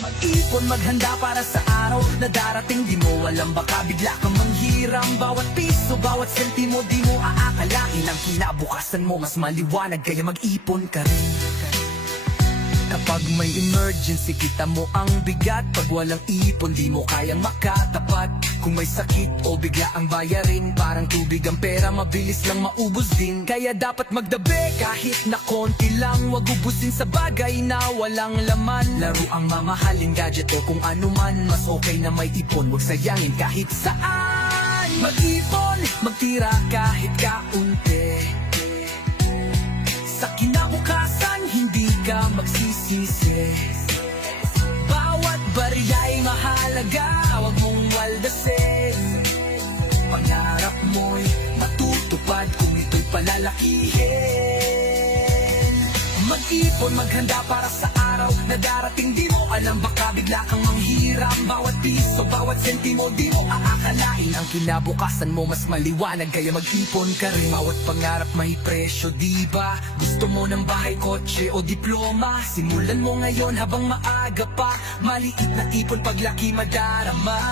Mag-ipon, maghanda para sa araw na darating. Di mo alam, baka bigla kang manghiram. Bawat piso, bawat sentimo, di mo aakalain ang kinabukasan mo mas maliwanag, kaya mag-ipon ka rin. Kapag may emergency, kita mo ang bigat. Pag walang ipon, di mo kayang makatapat. Kung may sakit o bigla ang bayarin, parang tubig ang pera, mabilis lang maubos din. Kaya dapat magdabi kahit na konti lang. Wag ubusin sa bagay na walang laman. Laro ang mamahalin, gadget o kung ano man. Mas okay na may ipon, wag sayangin kahit saan. Mag-ipon, magtira kahit kaunti. Sa kinabukasan, hindi ka magsisisi. Bawat bariya'y mahalaga, huwag mong waldasin. Pangarap mo'y matutupad kung ito'y palalakihin. Mag-ipon, maghanda para sa araw na darating. Di mo alam, baka bigla kang manghiram. Bawat piso, bawat sentimo, di mo aakalain ang kinabukasan mo mas maliwanag, kaya mag-ipon ka rin. Bawat pangarap may presyo, di ba? Gusto mo ng bahay, kotse o diploma? Simulan mo ngayon habang maaga pa. Maliit na ipon, paglaki madarama.